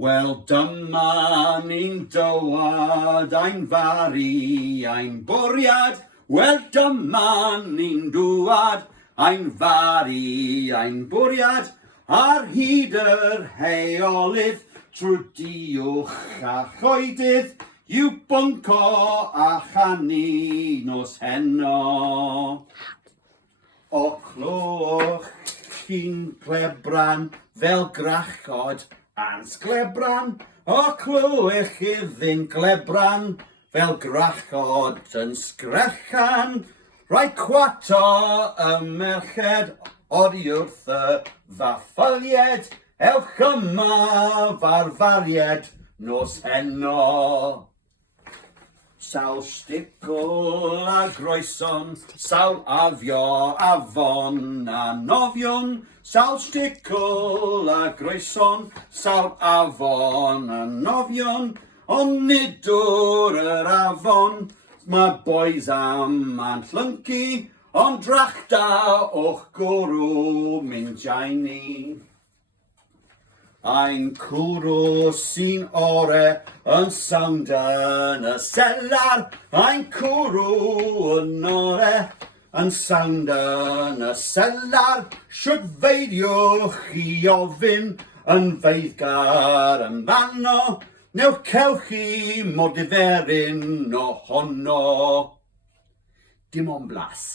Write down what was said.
Wel dyma ni'n dywod ein faru ein bwriad. Wel dyma ni'n dŵad ein faru ein bwriad. Ar hyd yr heolydd trwy diwch a choedydd yw bwnco a chanu nos heno. O clywch chi'n clebran fel grachod a'n sglebran. O clywech iddy'n clebran fel grachod yn sgrechan. Rhaid cwato y merched oddi wrth y faffalied. Ewch yma farfaried nos heno. Sawl sticl a groeson, sawl afio, afon a nofion. Sawl sticl a groeson, sawl afon a nofion. Ond nid o'r yr afon, mae boes am a'n llyncu. Ond drachta o'ch gwrw mynd jaini. Ein cwrw sy'n ore yn sound yn y selar. Ein cwrw yn ore yn sound yn y selar. Siwt feidiwch i ofyn yn feiddgar yn fanno. Newch cewch chi mod diferyn ohono. Dim ond blas.